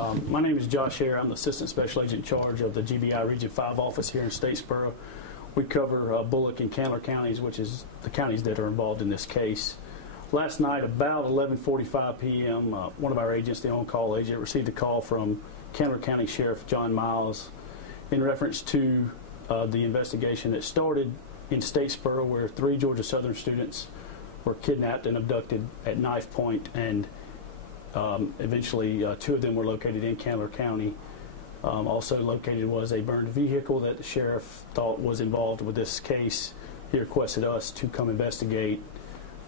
My name is Josh Hare. I'm the Assistant Special Agent in charge of the GBI Region 5 office here in Statesboro. We cover Bullock and Candler counties, which is the counties that are involved in this case. Last night, about 11:45 p.m., one of our agents, the on-call agent, received a call from Candler County Sheriff John Miles in reference to the investigation that started in Statesboro, where 3 Georgia Southern students were kidnapped and abducted at knife point, and eventually 2 of them were located in Candler County. Also located was a burned vehicle that the sheriff thought was involved with this case. He requested us to come investigate,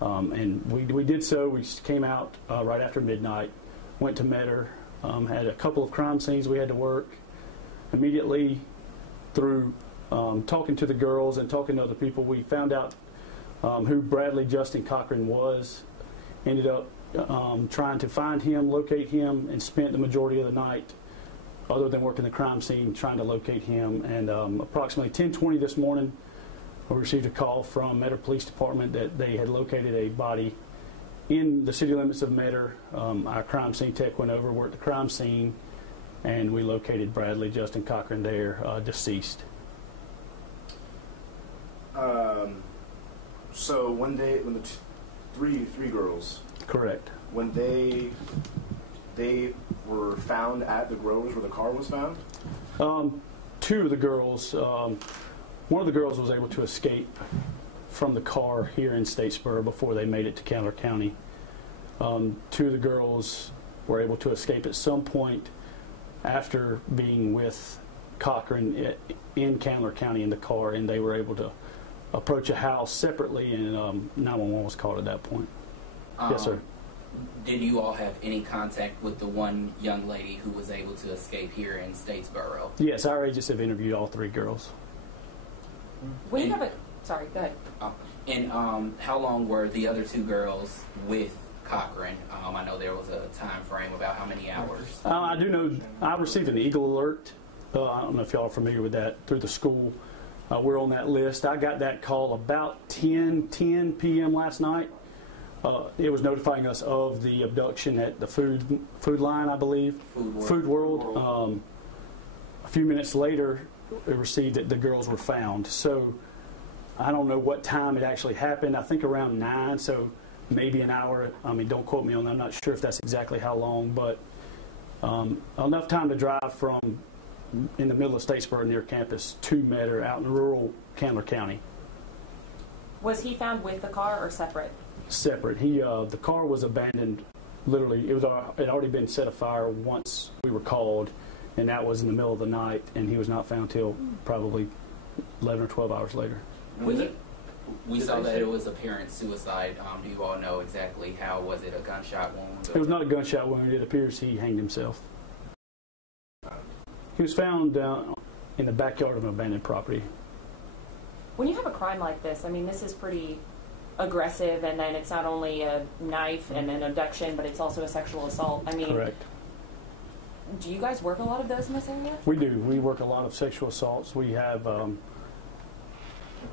and we did so. We came out right after midnight, went to Metter, had a couple of crime scenes we had to work. Immediately, through talking to the girls and talking to other people, we found out who Bradley Justin Cochran was. Ended up trying to find him, locate him, and spent the majority of the night, other than working the crime scene, trying to locate him. And approximately 10:20 this morning, we received a call from Metter Police Department that they had located a body in the city limits of Metter. Our crime scene tech went over, worked the crime scene, and we located Bradley Justin Cochran there, deceased. So when the three girls, correct, when they were found at the Growers where the car was found? 2 of the girls, one of the girls was able to escape from the car here in Statesboro before they made it to Candler County. 2 of the girls were able to escape at some point after being with Cochran in Candler County in the car, and they were able to approach a house separately, and 911 was called at that point. Yes, sir. Did you all have any contact with the one young lady who was able to escape here in Statesboro? Yes, our agents have interviewed all 3 girls. We have a... Sorry, go ahead. And how long were the other 2 girls with Cochran? I know there was a time frame about how many hours. I do know I received an Eagle alert. I don't know if y'all are familiar with that, through the school. We're on that list. I got that call about 10 p.m. last night. It was notifying us of the abduction at the food line, I believe. Food World. A few minutes later, we received that the girls were found. So I don't know what time it actually happened. I think around 9, so maybe an hour. I mean, don't quote me on that. I'm not sure if that's exactly how long, but enough time to drive from in the middle of Statesboro near campus to Metter out in rural Candler County. Was he found with the car or separate? Separate. The car was abandoned. Literally, it had already been set afire once we were called, and that was in the middle of the night, and he was not found till probably 11 or 12 hours later. We saw that it was apparent suicide. Do you all know exactly how? Was it a gunshot wound? It was not a gunshot wound. It appears he hanged himself. He was found in the backyard of an abandoned property. When you have a crime like this, I mean, this is pretty aggressive, and then it's not only a knife and an abduction, but it's also a sexual assault. I mean, correct. Do you guys work a lot of those in this area? We do. We work a lot of sexual assaults. We have,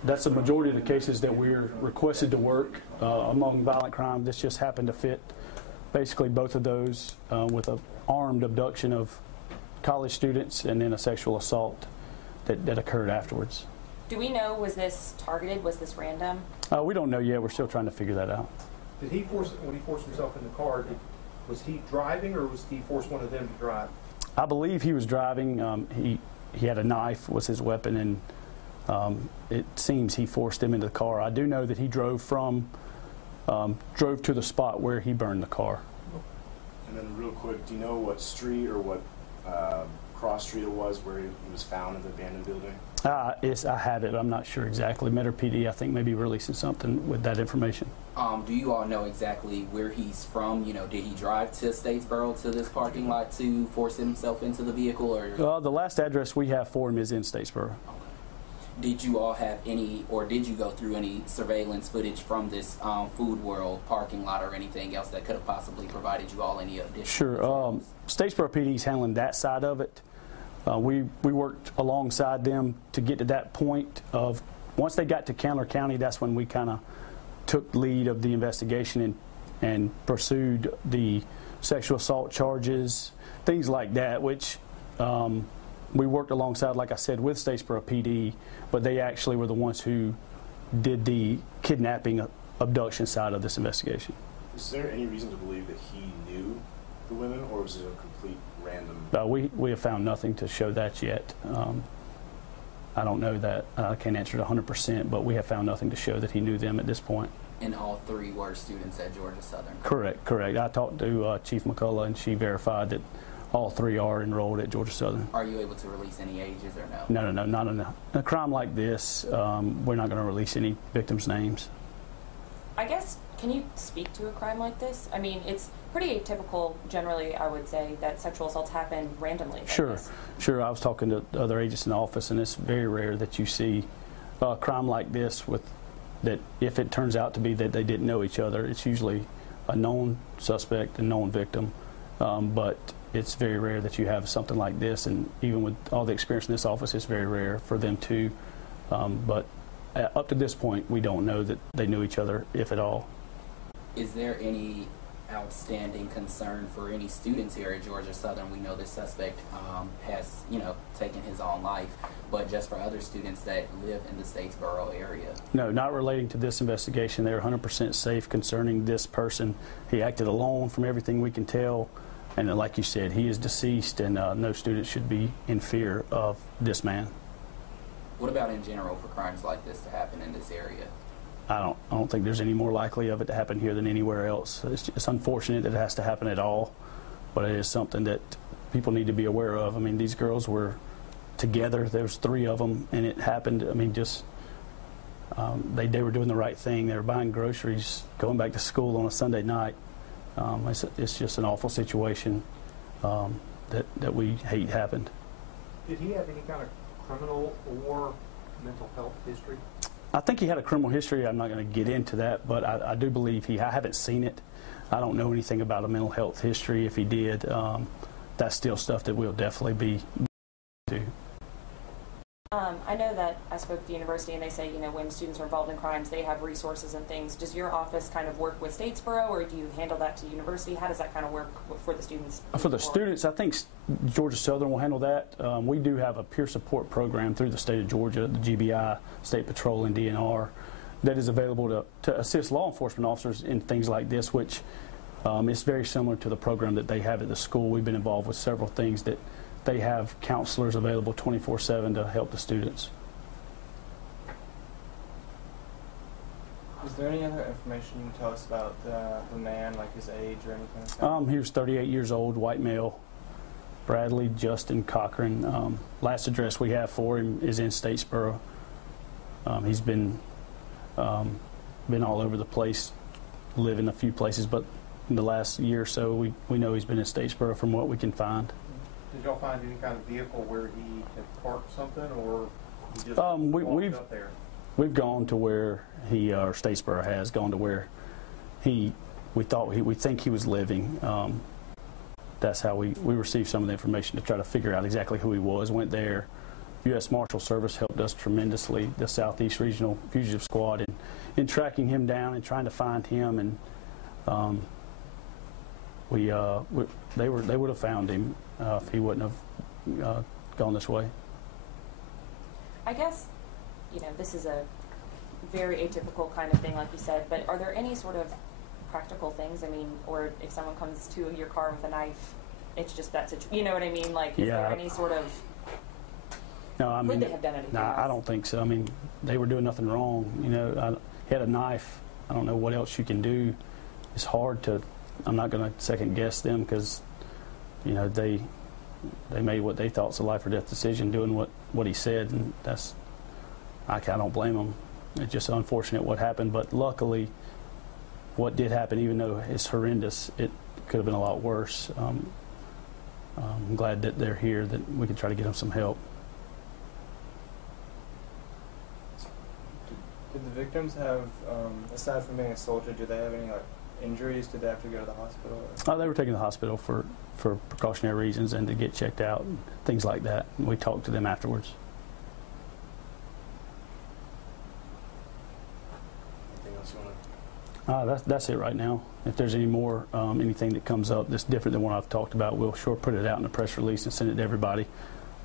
that's the majority of the cases that we're requested to work. Among violent crime, this just happened to fit basically both of those, with an armed abduction of college students and then a sexual assault that occurred afterwards. Do we know, was this targeted? Was this random? We don't know yet. We're still trying to figure that out. When he forced himself in the car, was he driving, or was he forced one of them to drive? I believe he was driving. He had a knife, was his weapon, and it seems he forced him into the car. I do know that he drove to the spot where he burned the car. And then real quick, do you know what street or what cross street it was where he was found in the abandoned building? Yes, I have it. I'm not sure exactly. Metter PD, I think, may be releasing something with that information. Do you all know exactly where he's from? You know, did he drive to Statesboro to this parking lot to force himself into the vehicle, or? The last address we have for him is in Statesboro. Okay. Did you all have any, or did you go through any surveillance footage from this Food World parking lot or anything else that could have possibly provided you all any additional? Sure. Statesboro PD is handling that side of it. We worked alongside them to get to that point of, once they got to Candler County, that's when we kind of took lead of the investigation and pursued the sexual assault charges, things like that, which we worked alongside, like I said, with Statesboro PD, but they actually were the ones who did the kidnapping, abduction side of this investigation. Is there any reason to believe that he knew the women, or was it a complete random? We have found nothing to show that yet. I don't know that. I can't answer it 100%, but we have found nothing to show that he knew them at this point. And all three were students at Georgia Southern? Correct. I talked to Chief McCullough, and she verified that all three are enrolled at Georgia Southern. Are you able to release any ages or no? No, not in a crime like this. We're not going to release any victims' names. I guess, can you speak to a crime like this? I mean, it's pretty atypical, generally, I would say, that sexual assaults happen randomly. Like Sure. this. I was talking to other agents in the office, and it's very rare that you see a crime like this that if it turns out to be that they didn't know each other, it's usually a known suspect, a known victim. But it's very rare that you have something like this, and even with all the experience in this office, it's very rare for them to. But up to this point, we don't know that they knew each other, if at all. Is there any outstanding concern for any students here at Georgia Southern? We know this suspect has, taken his own life, but just for other students that live in the Statesboro area? No, not relating to this investigation. They're 100% safe concerning this person. He acted alone from everything we can tell, and like you said, he is deceased, and no student should be in fear of this man. What about in general for crimes like this to happen in this area? I don't think there's any more likely of it to happen here than anywhere else. It's unfortunate that it has to happen at all, but it is something that people need to be aware of. I mean, these girls were together. There's 3 of them, and it happened. I mean, just they were doing the right thing. They were buying groceries, going back to school on a Sunday night. It's just an awful situation that we hate happened. Did he have any kind of criminal or mental health history? I think he had a criminal history. I'm not going to get into that, but I do believe I haven't seen it. I don't know anything about a mental health history. If he did, that's still stuff that we'll definitely be to. I know that I spoke at the university, and they say, when students are involved in crimes, they have resources and things. Does your office kind of work with Statesboro, or do you handle that to the university? How does that kind of work for the students? For the students, I think Georgia Southern will handle that. We do have a peer support program through the state of Georgia, the GBI, State Patrol, and DNR, that is available to assist law enforcement officers in things like this, which is very similar to the program that they have at the school. We've been involved with several things that they have counselors available 24/7 to help the students. Is there any other information you can tell us about the man, like his age or anything like that? He was 38 years old, white male, Bradley Justin Cochran. Last address we have for him is in Statesboro. He's been all over the place, lived in a few places, but in the last year or so, we know he's been in Statesboro from what we can find. Did y'all find any kind of vehicle where he had parked something, or he just walked up there? We've gone to where or Statesboro has gone to where we think he was living. That's how we received some of the information to try to figure out exactly who he was. Went there. U.S. Marshal Service helped us tremendously, the Southeast Regional Fugitive Squad, in tracking him down and trying to find him. And they would have found him if he wouldn't have gone this way. I guess, this is a very atypical kind of thing, like you said, but are there any sort of practical things? I mean, or if someone comes to your car with a knife, it's just that situation. You know what I mean? Like, is there any sort of... No, I mean, would they have done anything else? I don't think so. I mean, they were doing nothing wrong. He had a knife. I don't know what else you can do. It's hard to... I'm not going to second guess them because, they made what they thought was a life or death decision doing what he said, and I don't blame them. It's just unfortunate what happened, but luckily what did happen, even though it's horrendous, it could have been a lot worse. I'm glad that they're here, that we can try to get them some help. Did the victims have, aside from being assaulted, do they have any injuries? Did they have to go to the hospital? They were taken to the hospital for precautionary reasons and to get checked out and things like that. And we talked to them afterwards. Anything else you want That's it right now. If there's any more, anything that comes up that's different than what I've talked about, we'll sure put it out in a press release and send it to everybody.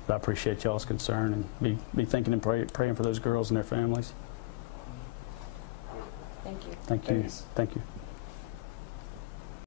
But I appreciate y'all's concern and be thinking and praying for those girls and their families. Thank you. Thank you. Thanks. Thank you.